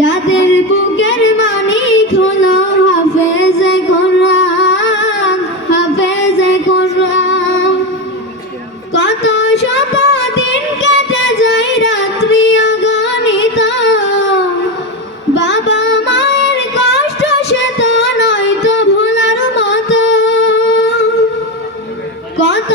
যাদের বুকের মানিক হলো হাফেজে কোরআন, হাফেজে কোরআন। কত শত দিন কেটে যায় রাত্রি অগণিত, বাবা মায়ের কষ্ট সে তো নয় তো ভোলার মতো। কত